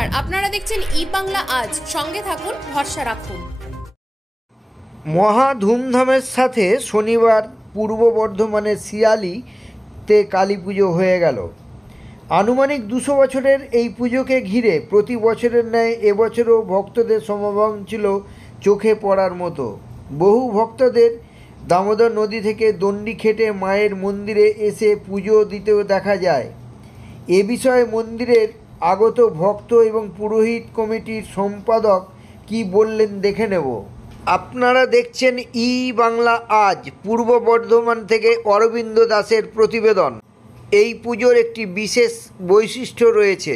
নমস্কার, আপনারা দেখছেন ই বাংলা আজ। সঙ্গে থাকুন, ভরসা রাখুন। মহা ধুমধামের সাথে শনিবার পূর্ব বর্ধমানের শিয়ালিতে কালী পুজো হয়ে গেল। আনুমানিক 200 বছরের এই পুজোকে ঘিরে প্রতি বছরের ন্যায় এবছরও ভক্তদের সমাগম ছিল চোখে পড়ার মতো। বহু ভক্তদের দামোদর নদী থেকে দণ্ডি খেটে মায়ের মন্দিরে এসে পুজো দিতেও দেখা যায়। এ বিষয়ে মন্দিরের আগত ভক্ত এবং পুরোহিত কমিটির সম্পাদক কি বললেন দেখে নেব। আপনারা দেখছেন ই বাংলা আজ। পূর্ব বর্ধমান থেকে অরবিন্দ দাসের প্রতিবেদন। এই পুজোর একটি বিশেষ বৈশিষ্ট্য রয়েছে।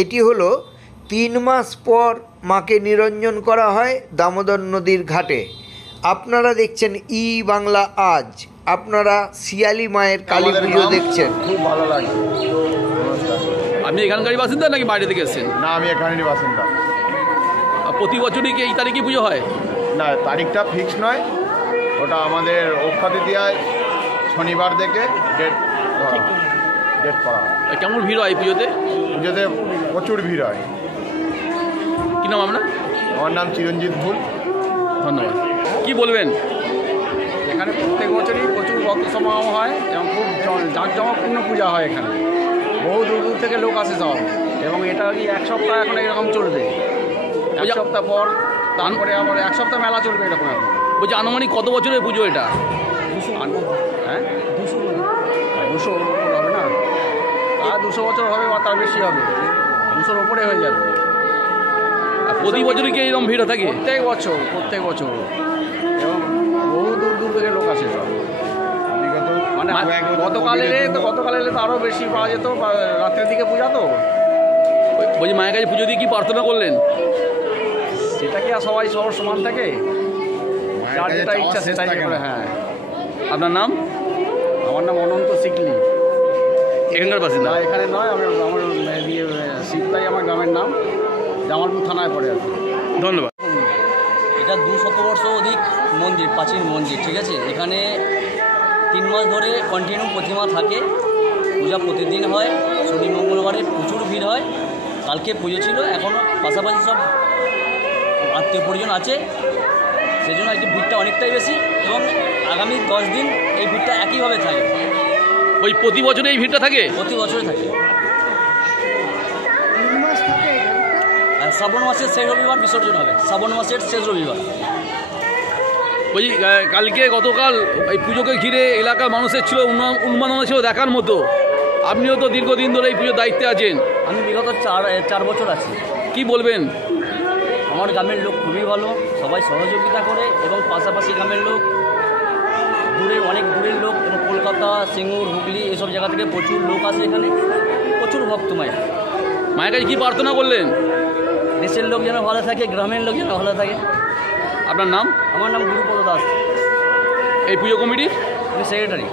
এটি হলো 3 মাস পর মাকে নিরঞ্জন করা হয় দামোদর নদীর ঘাটে। আপনারা দেখছেন ই বাংলা আজ। আপনারা শিয়ালি মায়ের কালী পুজো দেখছেন। খুব ভালো লাগে। আপনি এখানকারই বাসিন্দা নাকি বাইরে থেকে এসেছেন? না, আমি এখানেরই বাসিন্দা। প্রতি বছরই কি এই তারিখে পুজো হয়? না, তারিখটা ফিক্স নয়, ওটা আমাদের অক্ষয় তৃতীয়ায় শনিবার থেকে ডেট করা হয়। কেমন ভিড় হয় এই পুজোতে? পুজোতে প্রচুর ভিড় হয়। কী নাম আপনার? আমার নাম চিরঞ্জিত ভুল। ধন্যবাদ। কি বলবেন? এখানে প্রত্যেক বছরই প্রচুর ভক্ত সমাগম হয় এবং খুব জাঁকজমকপূর্ণ পূজা হয় এখানে। বহু দূর দূর থেকে লোক আসে সব, এবং এটা কি 1 সপ্তাহ এখন এরকম চলবে। 1 সপ্তাহ পর তারপরে আবার 1 সপ্তাহ মেলা চলবে এরকম। এখন বলছি আনুমানিক কত বছরের পুজো এটা? 200 হবে না, আর 200 বছর হবে বা তার বেশি হবে, 200-র ওপরে হয়ে যাবে। আর প্রতি বছরই কি এরকম ভিড় থাকে? প্রত্যেক বছর এবং বহু দূর দূর থেকে লোক আসে সব। মানে গতকাল এলে তো আরও বেশি পাওয়া যেত, রাত্রের দিকে পূজা তো। বলছি মায়ের কাছে পুজো দিয়ে কি প্রার্থনা করলেন? সেটা কি আর সবাই সবার সমান থাকে? যার যেটা ইচ্ছা সেটাই করে। হ্যাঁ। আপনার নাম? আমার নাম অনন্ত সিকলি। এখানকার বাসিন্দা? না, এখানে নয়, আমার শিবতাই আমার গ্রামের নাম, জামালপুর থানায় পড়ে আছে। ধন্যবাদ। এটা 200 বর্ষ অধিক মন্দির, প্রাচীন মন্দির, ঠিক আছে। এখানে 3 মাস ধরে কন্টিনিউ প্রতিমা থাকে, পূজা প্রতিদিন হয়। শনি মঙ্গলবারে প্রচুর ভিড় হয়। কালকে পুজো ছিল, এখনও পাশাপাশি সব আত্মীয় পরিজন আছে, সেই জন্য আজকে ভিড়টা অনেকটাই বেশি, এবং আগামী 10 দিন এই ভিড়টা একইভাবে থাকে। ওই প্রতি বছরে এই ভিড়টা থাকে? প্রতি বছরে থাকে। শ্রাবণ মাসের শেষ রবিবার বিসর্জন হবে। শ্রাবণ মাসের শেষ রবিবার। বলছি গতকাল এই পুজোকে ঘিরে এলাকার মানুষের ছিল উন্মাদনা ছিল দেখার মতো। আপনিও তো দীর্ঘদিন ধরে এই পুজোর দায়িত্বে আছেন। আমি বিগত 4 বছর আছি। কি বলবেন? আমার গ্রামের লোক খুবই ভালো, সবাই সহযোগিতা করে, এবং পাশাপাশি গ্রামের লোক, অনেক দূরের লোক, এবং কলকাতা, সিঙ্গুর, হুগলি এসব জায়গা থেকে প্রচুর লোক আসে এখানে। প্রচুর ভক্ত মায়ের কাছে কী প্রার্থনা করলেন? দেশের লোক যেন ভালো থাকে, গ্রামের লোক যেন ভালো থাকে। আপনার নাম? আমার নাম গুরুপদ দাস। এই পুজো কমিটির সেক্রেটারি।